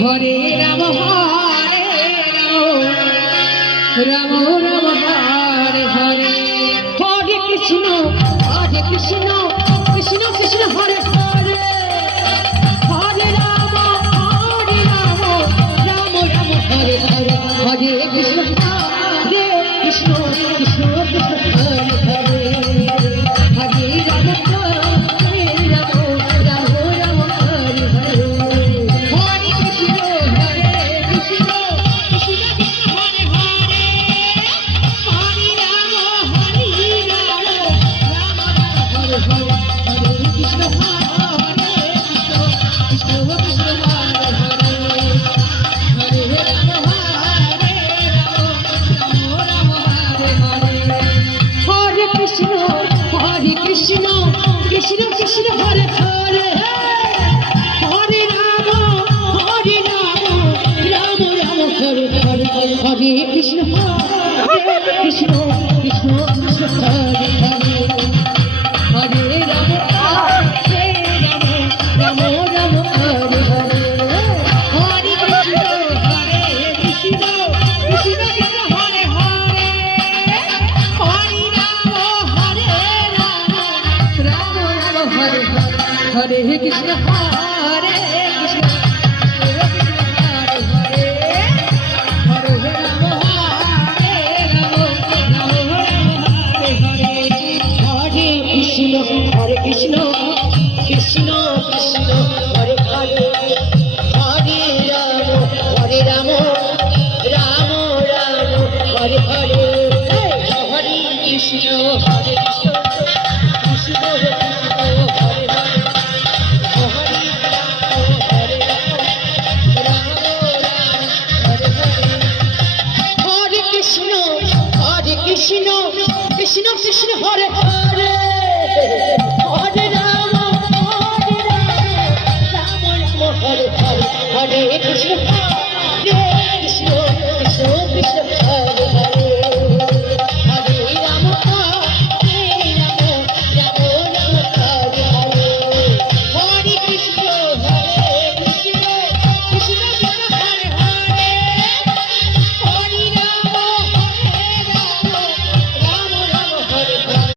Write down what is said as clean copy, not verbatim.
Hare Ram Ram Ram Hare Hare Hare Krishna Krishna Krishna Krishna Hare Hare Hare Ram Ram Ram Hare Hare Hare Krishna Krishna Krishna Krishna Hare Hare Hare Ram Krishna Krishna Hare Hare Hare Ram Ram Ram Hare Hare Hare Krishna Krishna Krishna Krishna Hare Hare Hare Ram Ram Ram Hare Hare Hare Krishna Krishna Krishna Hare Hare Hare Ram Hare Hare Krishna Hare Krishna Hare Krishna Krishna Krishna Hare Hare Hare Ram Ram Ram Hare Hare Hare Krishna Hare Krishna Krishna Krishna Krishna Krishna Hare Hare